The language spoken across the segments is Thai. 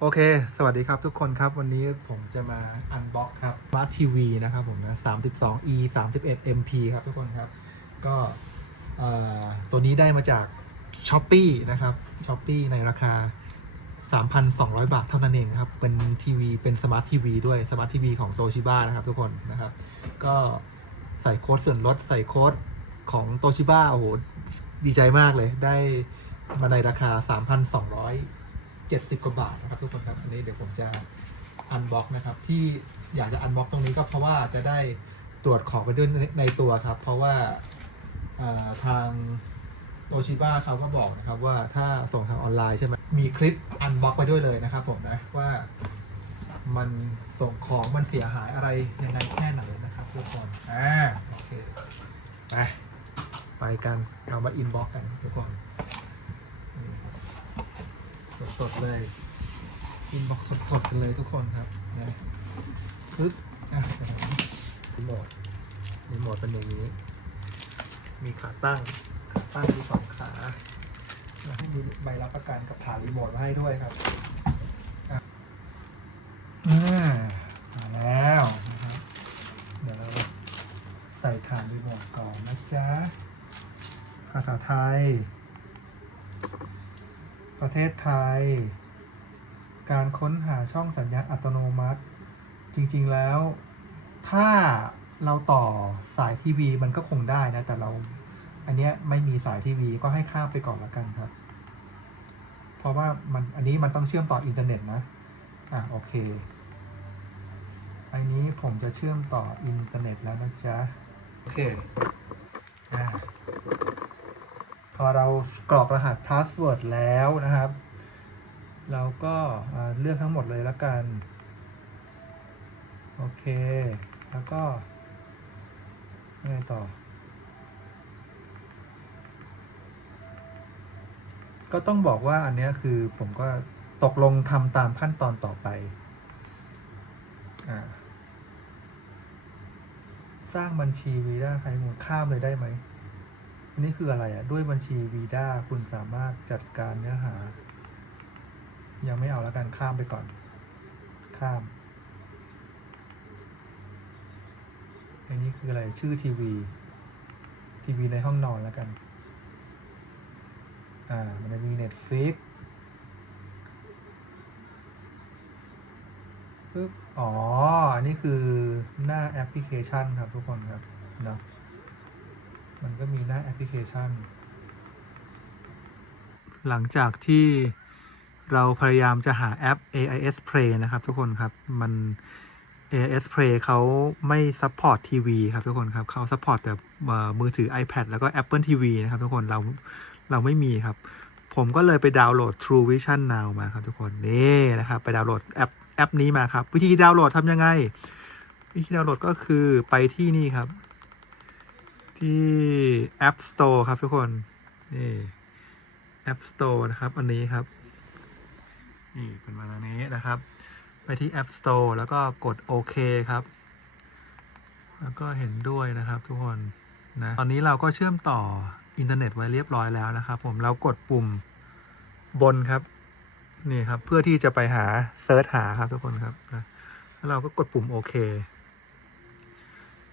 โอเค สวัสดีครับทุกคนครับ วันนี้ผมจะมาอันบ็อกครับ Smart TV นะครับผมนะ 32 e 31 mp ครับทุกคนครับ ก็ตัวนี้ได้มาจาก s h อ p e e นะครับ s h อ p e e ในราคา 3,200 บาทเท่านั้นเองครับ เป็นทีวี เป็นสมาร์ททีวีด้วย สมาร์ททีวีของโ o ชิบ้านะครับทุกคนนะครับ ก็ใส่โค้ดส่วนลด ใส่โค้ดของโตชิบ้าโอ้โห ดีใจมากเลย ได้มาในราคา 3,200 70 กว่าบาทนะครับทุกคนครับอันนี้เดี๋ยวผมจะอันบ็อกนะครับที่อยากจะอันบ็อกตรงนี้ก็เพราะว่าจะได้ตรวจของไปด้วยในในตัวครับ เพราะว่าทางโตชิบ้าเขาก็บอกนะครับว่าถ้าส่งทางออนไลน์ใช่ไหมมีคลิปอันบ็อกไปด้วยเลยนะครับผมนะว่ามันส่งของมันเสียหายอะไรยังไงแค่ไหนนะครับทุกคนอ่าโอเคไปไปกันเอามาอินบ็อกกันทุกคน สดๆเลยอินบอกสดๆกันเลยทุกคนครับนะปึ๊บอะรีโมทรีโมทเป็นอย่างนี้ มีขาตั้ง ขาตั้งมีสองขาแล้วให้มีใบรับประกันกับฐานรีโมทมาให้ด้วยครับอะอ่ามาแล้วนะครับเดี๋ยวเราใส่ฐานรีโมทก่อนนะจ๊ะภาษาไทย ประเทศไทย การค้นหาช่องสัญญาณอัตโนมัติ จริงๆแล้ว ถ้าเราต่อสายทีวีมันก็คงได้นะ แต่เราอันเนี้ยไม่มีสายทีวีก็ให้ข้ามไปก่อนละกันครับ เพราะว่ามันอันนี้มันต้องเชื่อมต่ออินเทอร์เน็ตนะ อะโอเค อันนี้ผมจะเชื่อมต่ออินเทอร์เน็ตแล้วนะจ๊ะ โอเค อ่า พอเรากรอกรหัสพาสเวิร์ดแล้วนะครับ เราก็เลือกทั้งหมดเลยแล้วกัน โอเค แล้วก็ยังไงต่อ ก็ต้องบอกว่าอันนี้คือผมก็ตกลงทำตามขั้นตอนต่อไปอ่าสร้างบัญชีวีด้าใครหมดข้ามเลยได้ไหม อันนี้คืออะไรอะ ด้วยบัญชีวีด้าคุณสามารถจัดการเนื้อหา ยังไม่เอาแล้วกันข้ามไปก่อน ข้าม อันนี้คืออะไร ชื่อทีวี ทีวีในห้องนอนแล้วกัน อ่า มันจะมี Netflix ปึ๊บ อ๋อ อันนี้คือหน้าแอปพลิเคชันครับทุกคนครับ เนาะ มันก็มีหน้าแอปพลิเคชัน หลังจากที่เราพยายามจะหาแอป AIS Play นะครับทุกคนครับ มัน AIS Play เขาไม่ซัพพอร์ตทีวีครับทุกคนครับเขาซัพพอร์ตแต่มือถือ iPad แล้วก็ Apple TV นะครับทุกคนเราเราไม่มีครับ ผมก็เลยไปดาวน์โหลด True Vision Now มาครับทุกคน นี่นะครับ ไปดาวน์โหลดแอปแอปนี้มาครับ วิธีดาวน์โหลดทำยังไง วิธีดาวน์โหลดก็คือไปที่นี่ครับ ที่ App Store ครับทุกคน นี่ App Store นะครับ อันนี้ครับ นี่เป็นมาอันนี้นะครับ ไปที่ App Store แล้วก็กดโอเคครับ แล้วก็เห็นด้วยนะครับทุกคนนะตอนนี้เราก็เชื่อมต่ออินเทอร์เน็ตไว้เรียบร้อยแล้วนะครับ ผมเรากดปุ่มบนครับ นี่ครับ เพื่อที่จะไปหาเซิร์ชหาครับทุกคนครับนะแล้วเราก็กดปุ่มโอเค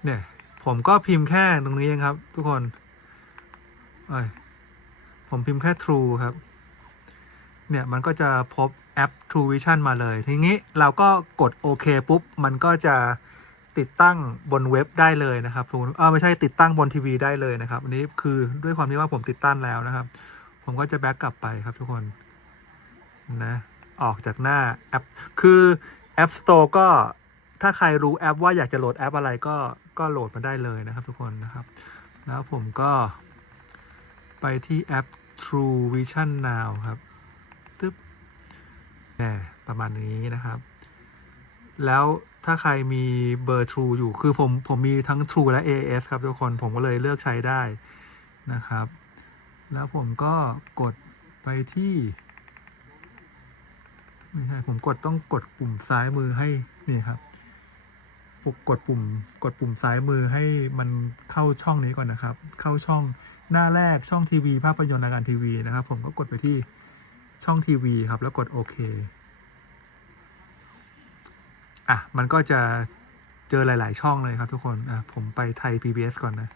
เนี่ย ผมก็พิมพ์แค่ตรงนี้เองครับ ทุกคนผมพิมพ์แค่ True ครับ เนี่ยมันก็จะพบแอป True Vision มาเลย ทีนี้เราก็กดโอเคปุ๊บ มันก็จะติดตั้งบนเว็บได้เลยนะครับสมมติเออไม่ใช่ติดตั้งบนทีวีได้เลยนะครับ อันนี้คือด้วยความที่ว่าผมติดตั้งแล้วนะครับ ผมก็จะแบ็กกลับไปครับทุกคนนะออกจากหน้าแอป คือ App Store ก็ ถ้าใครรู้แอปว่าอยากจะโหลดแอปอะไรก็ก็โหลดมาได้เลยนะครับทุกคนนะครับแล้วผมก็ไปที่แอป True Vision Now ครับตึ๊บแหมประมาณนี้นะครับ แล้วถ้าใครมีเบอร์ True อยู่คือผมผมมีทั้ง True และ AAS ครับทุกคนผมก็เลยเลือกใช้ได้นะครับ แล้วผมก็กดไปที่ไม่ใช่ผมกดต้องกดปุ่มซ้ายมือให้นี่ครับ กดปุ่มกดปุ่มซ้ายมือให้มันเข้าช่องนี้ก่อนนะครับ เข้าช่องหน้าแรกช่องทีวีภาพยนตร์รายการทีวีนะครับ ผมก็กดไปที่ช่องทีวีครับ แล้วกดโอเคอะมันก็จะเจอหลาย ๆ ช่องเลยครับทุกคนอะผมไปไทย PBS ก่อนนะ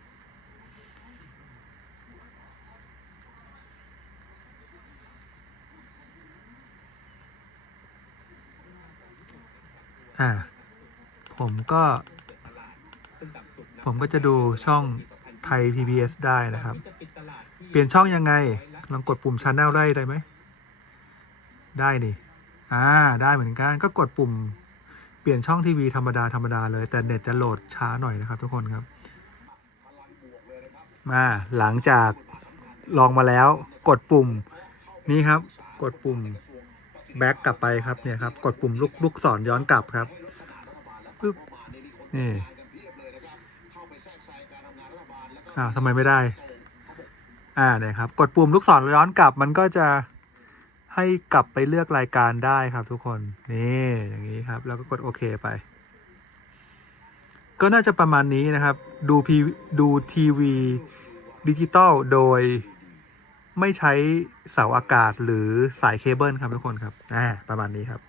อ่า ผมก็ ผมก็จะดูช่องไทย PBS ได้นะครับ เปลี่ยนช่องยังไง ลองกดปุ่ม Channel ได้ได้ไหม ได้นี่ อ่า ได้เหมือนกัน ก็กดปุ่ม เปลี่ยนช่องทีวีธรรมดาธรรมดาเลย แต่เน็ตจะโหลดช้าหน่อยนะครับ ทุกคนครับ มาหลังจากลองมาแล้ว กดปุ่มนี้ครับ กดปุ่มแบ็กกลับไปครับเนี่ยครับ กดปุ่มลูกลูกศรย้อนกลับครับ ปึ๊บนี่อ้าวทำไมไม่ได้ อ่าเนี่ยครับ กดปุ่มลูกศรย้อนกลับมันก็จะให้กลับไปเลือกรายการได้ครับทุกคน นี่อย่างนี้ครับ แล้วก็กดโอเคไป ก็น่าจะประมาณนี้นะครับ ดูพีดูทีวีดิจิตอลโดยไม่ใช้เสาอากาศหรือสายเคเบิลครับทุกคนครับอ่าประมาณนี้ครับ